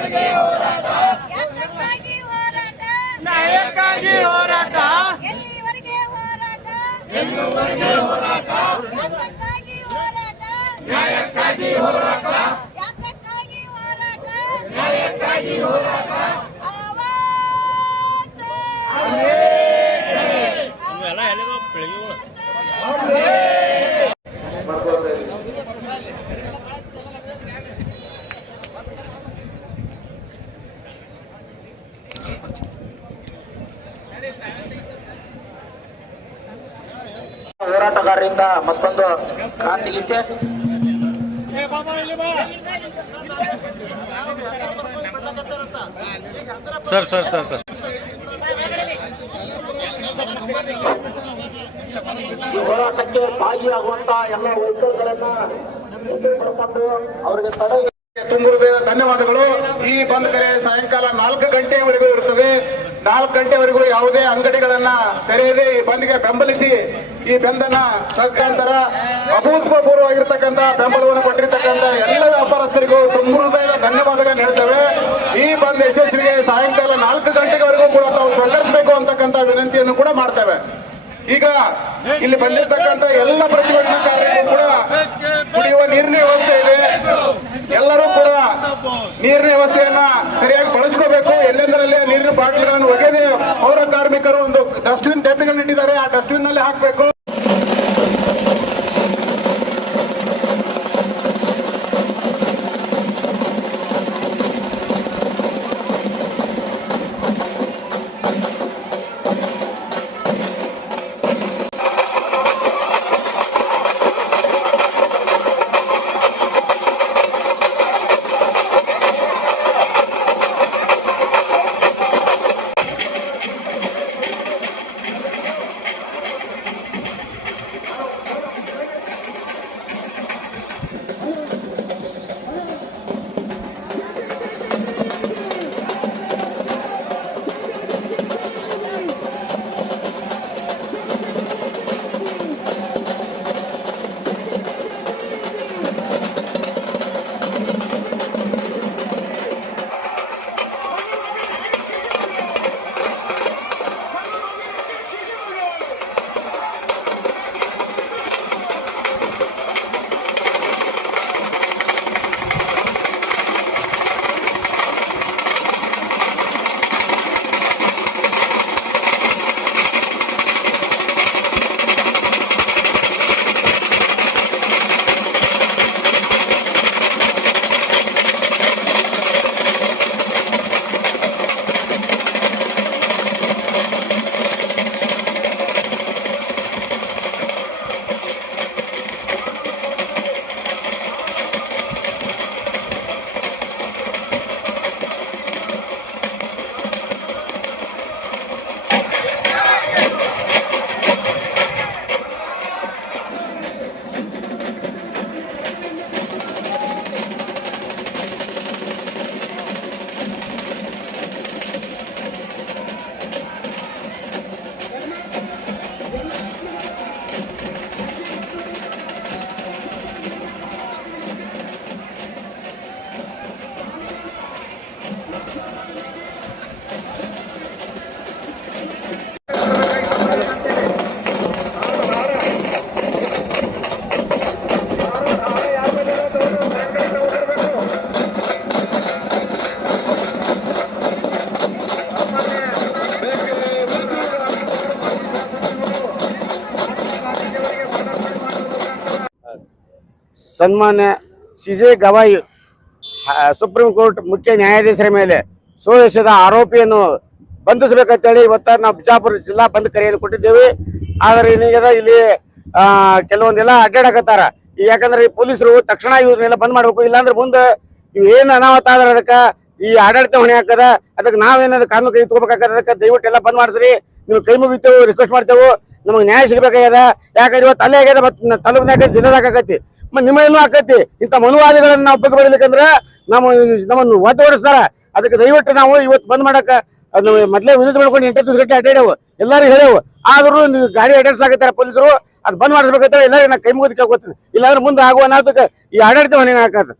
ಯಾತಕ್ಕಾಗಿ ಹೋರಾಟ ನ್ಯಾಯಕ್ಕಾಗಿ ಹೋರಾಟ ಎಲ್ಲಿವರೆಗೆ ಹೋರಾಟ ಎನ್ನುವರೆಗೆ ಹೋರಾಟ ಯಾತಕ್ಕಾಗಿ ಹೋರಾಟ ನ್ಯಾಯಕ್ಕಾಗಿ ಹೋರಾಟ ಯಾತಕ್ಕಾಗಿ ಹೋರಾಟ ನ್ಯಾಯಕ್ಕಾಗಿ ಹೋರಾಟ ಆವಾಜ್ ಇವೆಲ್ಲ ಎಲ್ಲಿಗೋ ಬೆಳಗ್ಗೆ ಹೋರಾಟಗಾರರಿಂದ ಮತ್ತೊಂದು ಕ್ರಾಂತಿ ಗೀತೆ. ಸರ್ ಸರ್ ಸರ್ ಸರ್ ಈ ಹೋರಾಟಕ್ಕೆ ಭಾಗಿಯಾಗುವಂತ ಎಲ್ಲ ವೈದ್ಯರುಗಳನ್ನ ಪಡ್ಕೊಂಡು ಅವರಿಗೆ ತಡೆ ತುಂಬ ಧನ್ಯವಾದಗಳು. ಈ ಬಂದ್ ಕರೆ ಸಾಯಂಕಾಲ 4 ಗಂಟೆವರೆಗೂ ಇರುತ್ತದೆ. 4 ಗಂಟೆವರೆಗೂ ಯಾವುದೇ ಅಂಗಡಿಗಳನ್ನ ತೆರೆಯದೆ ಈ ಬಂದ್ಗೆ ಬೆಂಬಲಿಸಿ ಈ ಬಂದನ್ನ ಸರ್ಕಾರದ ಅಭೂತಪೂರ್ವವಾಗಿರ್ತಕ್ಕಂಥ ಬೆಂಬಲವನ್ನು ಕೊಟ್ಟಿರ್ತಕ್ಕಂಥ ಎಲ್ಲ ವ್ಯಾಪಾರಸ್ಥರಿಗೂ ತುಂಬ ಧನ್ಯವಾದಗಳನ್ನು ಹೇಳ್ತೇವೆ. ಈ ಬಂದ್ ಯಶಸ್ವಿಗೆ ಸಾಯಂಕಾಲ 4 ಗಂಟೆವರೆಗೂ ಕೂಡ ತಾವು ಸಹಕರಿಸಬೇಕು ಅಂತಕ್ಕಂಥ ವಿನಂತಿಯನ್ನು ಕೂಡ ಮಾಡ್ತೇವೆ. ಈಗ ಇಲ್ಲಿ ಬಂದಿರತಕ್ಕಂಥ ಎಲ್ಲ ಪ್ರತಿಭಟನಾಕಾರರಿಗೂ ಕೂಡ ಕುಡಿಯುವ ನೀರಿನ ವ್ಯವಸ್ಥೆ ಇದೆ. ಎಲ್ಲರೂ ಕೂಡ ನೀರಿನ ವ್ಯವಸ್ಥೆಯನ್ನ ಸರಿಯಾಗಿ ಬಳಸ್ಕೋಬೇಕು. ಎಲ್ಲೆಂದರಲ್ಲಿ ನೀರಿನ ಬಾಟಲ್ಗಳನ್ನು ಒಗೆದೇ ಪೌರ ಕಾರ್ಮಿಕರು ಒಂದು ಡಸ್ಟ್ಬಿನ್ ಡಬ್ಬಿಗಳನ್ನು ಇಟ್ಟಿದ್ದಾರೆ, ಆ ಡಸ್ಟ್ಬಿನ್ ನಲ್ಲಿ ಹಾಕಬೇಕು. ಸನ್ಮಾನ್ಯ CJ ಗವಾಯಿ ಸುಪ್ರೀಂ ಕೋರ್ಟ್ ಮುಖ್ಯ ನ್ಯಾಯಾಧೀಶರ ಮೇಲೆ ಸೋಯಶದ ಆರೋಪಿಯನ್ನು ಬಂಧಿಸಬೇಕಂತೇಳಿ ಇವತ್ತು ನಾವು ಬಿಜಾಪುರ ಜಿಲ್ಲಾ ಬಂದ್ ಕರೆಯನ್ನು ಕೊಟ್ಟಿದ್ದೇವೆ. ಆದರೆ ಇಲ್ಲಿ ಕೆಲವೊಂದೆಲ್ಲ ಅಡ್ಡಾಡಕತ್ತಾರ. ಯಾಕಂದ್ರೆ ಈ ಪೊಲೀಸರು ತಕ್ಷಣ ಇವ್ರನ್ನೆಲ್ಲ ಬಂದ್ ಮಾಡ್ಬೇಕು, ಇಲ್ಲಾಂದ್ರೆ ಮುಂದೆ ಇವ್ ಏನ್ ಅನಾಹುತ ಆದ್ರ ಅದಕ್ಕ ಈ ಆಡಳಿತ ಹೊಣೆ ಹಾಕದ. ಅದಕ್ಕೆ ನಾವೇನಾದ್ರು ಕಾನೂನು ಕೈ ತಗೋಬೇಕಾಗದ. ಅದಕ್ಕೆ ದಯವಿಟ್ಟು ಎಲ್ಲ ಬಂದ್ ಮಾಡಿಸ್ರಿ, ನೀವು ಕೈ ಮುಗಿತೇವೆ, ರಿಕ್ವೆಸ್ಟ್ ಮಾಡ್ತೇವೆ. ನಮಗೆ ನ್ಯಾಯ ಸಿಗಬೇಕಾಗ್ಯದ. ಯಾಕಂದ್ರೆ ಇವತ್ತು ಅಲ್ಲೇ ಆಗ್ಯದ, ಮತ್ತೆ ತಲುಪಿನಾಗ ಜಿಲ್ಲೆದಾಗತಿ, ನಿಮ್ಮಲ್ಲೂ ಆಕತಿ. ಇಂಥ ಮನುವಾದಿಗಳನ್ನ ನಾವು ಬಗ್ಗೆ ಬರಲಿಕ್ಕಂದ್ರ ನಮ್ಮನ್ನು ಒತ್ತುವಡಿಸ್ತಾರ. ಅದಕ್ಕೆ ದಯವಿಟ್ಟು ನಾವು ಇವತ್ತು ಬಂದ್ ಮಾಡಕ ಮೊದಲೇ ವಿನಂತಿ ಮಾಡ್ಕೊಂಡು 8 ದಿವಸ ಗಂಟೆ ಅಡ್ಡಾಡೇವು, ಎಲ್ಲರಿಗೂ ಹೇಳೇವು. ಆದ್ರೂ ನೀವು ಗಾಡಿ ಅಡ್ಡಾಡ್ಸಾಕತ್ತಾರ ಪೊಲೀಸರು, ಅದು ಬಂದ್ ಮಾಡಿಸ್ಬೇಕಂತ ಎಲ್ಲರಿಗೂ ನಾ ಕೈ ಮುಗಿದು ಕೇಳ್ಕೊತೀನಿ. ಇಲ್ಲಾಂದ್ರೆ ಮುಂದೆ ಆಗುವ ಅನಾಹುತಕ್ಕೆ ಈ ಆಡಳಿತ ಹೊಣೆ ಹಾಕತ್ತ.